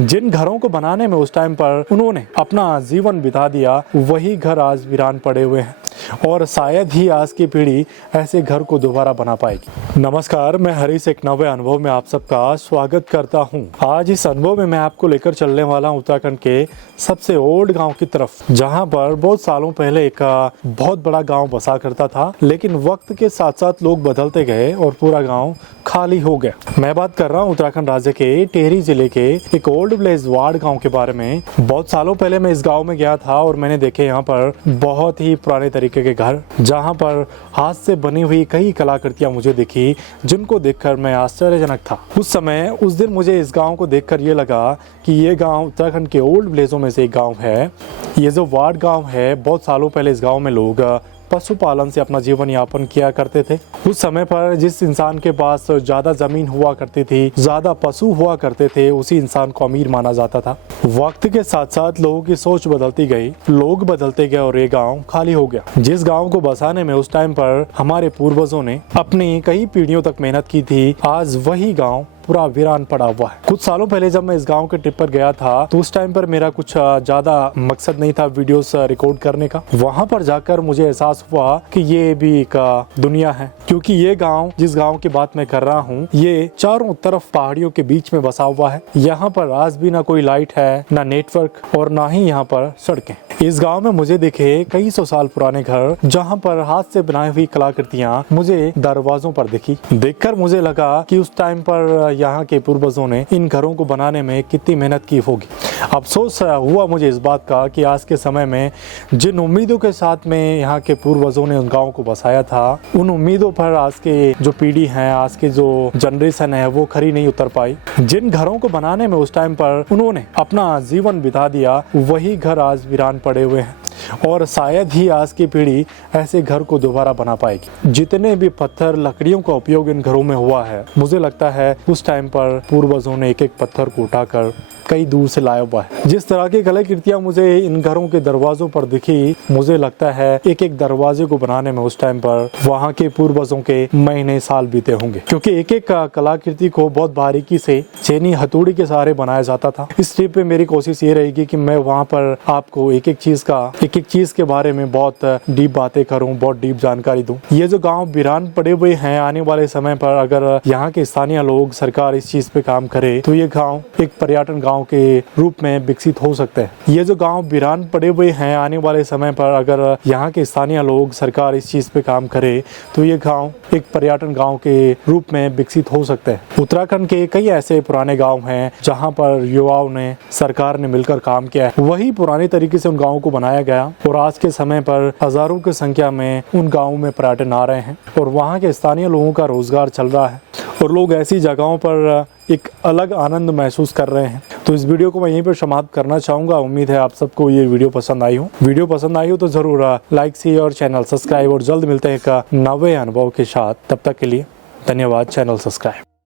जिन घरों को बनाने में उस टाइम पर उन्होंने अपना जीवन बिता दिया, वही घर आज वीरान पड़े हुए हैं और शायद ही आज की पीढ़ी ऐसे घर को दोबारा बना पाएगी। नमस्कार, मैं हरीश एक नवे अनुभव में आप सबका स्वागत करता हूं। आज इस अनुभव में मैं आपको लेकर चलने वाला हूं उत्तराखंड के सबसे ओल्ड गांव की तरफ, जहां पर बहुत सालों पहले एक बहुत बड़ा गांव बसा करता था, लेकिन वक्त के साथ साथ लोग बदलते गए और पूरा गांव खाली हो गया। मैं बात कर रहा हूँ उत्तराखंड राज्य के टिहरी जिले के एक ओल्ड विलेज वार्ड गांव के बारे में। बहुत सालों पहले मैं इस गांव में गया था और मैंने देखे यहाँ पर बहुत ही पुराने तरीके के घर, जहाँ पर हाथ से बनी हुई कई कलाकृतियां मुझे दिखी, जिनको देखकर मैं आश्चर्यजनक था। उस दिन मुझे इस गांव को देखकर ये लगा कि ये गांव उत्तराखंड के ओल्ड विलेजों में से एक गांव है। ये जो वार्ड गांव है, बहुत सालों पहले इस गांव में लोग पशुपालन से अपना जीवन यापन किया करते थे। उस समय पर जिस इंसान के पास ज्यादा जमीन हुआ करती थी, ज्यादा पशु हुआ करते थे, उसी इंसान को अमीर माना जाता था। वक्त के साथ साथ लोगों की सोच बदलती गई, लोग बदलते गए और ये गांव खाली हो गया। जिस गांव को बसाने में उस टाइम पर हमारे पूर्वजों ने अपनी कई पीढ़ियों तक मेहनत की थी, आज वही गाँव पूरा वीरान पड़ा हुआ है। कुछ सालों पहले जब मैं इस गांव के ट्रिप पर गया था, तो उस टाइम पर मेरा कुछ ज्यादा मकसद नहीं था वीडियोस रिकॉर्ड करने का। वहां पर जाकर मुझे एहसास हुआ कि ये भी एक दुनिया है, क्योंकि ये गांव, जिस गांव की बात मैं कर रहा हूँ, ये चारों तरफ पहाड़ियों के बीच में बसा हुआ है। यहाँ पर आज भी ना कोई लाइट है, ना नेटवर्क और ना ही यहाँ पर सड़कें। इस गांव में मुझे दिखे कई सौ साल पुराने घर, जहाँ पर हाथ से बनाई हुई कलाकृतियाँ मुझे दरवाजों पर दिखी। देखकर मुझे लगा कि उस टाइम पर यहाँ के पूर्वजों ने इन घरों को बनाने में कितनी मेहनत की होगी। अफसोस हुआ मुझे इस बात का कि आज के समय में जिन उम्मीदों के साथ में यहाँ के पूर्वजों ने उन गाँव को बसाया था, उन उम्मीदों पर आज के जो पीढ़ी है, आज के जो जनरेशन है, वो खरी नहीं उतर पाई। जिन घरों को बनाने में उस टाइम पर उन्होंने अपना जीवन बिता दिया, वही घर आज वीरान पड़े हुए हैं और शायद ही आज की पीढ़ी ऐसे घर को दोबारा बना पाएगी। जितने भी पत्थर, लकड़ियों का उपयोग इन घरों में हुआ है, मुझे लगता है उस टाइम पर पूर्वजों ने एक एक पत्थर को उठाकर कई दूर से लाया हुआ है। जिस तरह की कलाकृतियां मुझे इन घरों के दरवाजों पर दिखी, मुझे लगता है एक एक दरवाजे को बनाने में उस टाइम पर वहां के पूर्वजों के महीने साल बीते होंगे, क्योंकि एक एक कलाकृति को बहुत बारीकी से छेनी हथौड़ी के सहारे बनाया जाता था। इस ट्रिप पे मेरी कोशिश ये रहेगी कि मैं वहां पर आपको एक एक चीज के बारे में बहुत डीप बातें करूं, बहुत डीप जानकारी दूं। ये जो गाँव वीरान पड़े हुए हैं, आने वाले समय पर अगर यहाँ के स्थानीय लोग, सरकार इस चीज पे काम करे, तो ये गाँव एक पर्यटन गाँव के रूप में विकसित हो सकते हैं। ये जो गांव वीरान पड़े हुए हैं, आने वाले समय पर अगर यहाँ के स्थानीय लोग, सरकार इस चीज पे काम करे, तो ये गांव एक पर्यटन गांव के रूप में विकसित हो सकते हैं। उत्तराखंड के कई ऐसे पुराने गांव हैं जहां पर युवाओं ने, सरकार ने मिलकर काम किया है। वही पुराने तरीके से उन गाँवों को बनाया गया और आज के समय पर हजारों की संख्या में उन गाँवों में पर्यटन आ रहे हैं और वहाँ के स्थानीय लोगों का रोजगार चल रहा है और लोग ऐसी जगहों पर एक अलग आनंद महसूस कर रहे हैं। तो इस वीडियो को मैं यहीं पर समाप्त करना चाहूँगा। उम्मीद है आप सबको ये वीडियो पसंद आई हो तो ज़रूर लाइक, शेयर और चैनल सब्सक्राइब, और जल्द मिलते हैं एक नए अनुभव के साथ। तब तक के लिए धन्यवाद। Channel subscribe.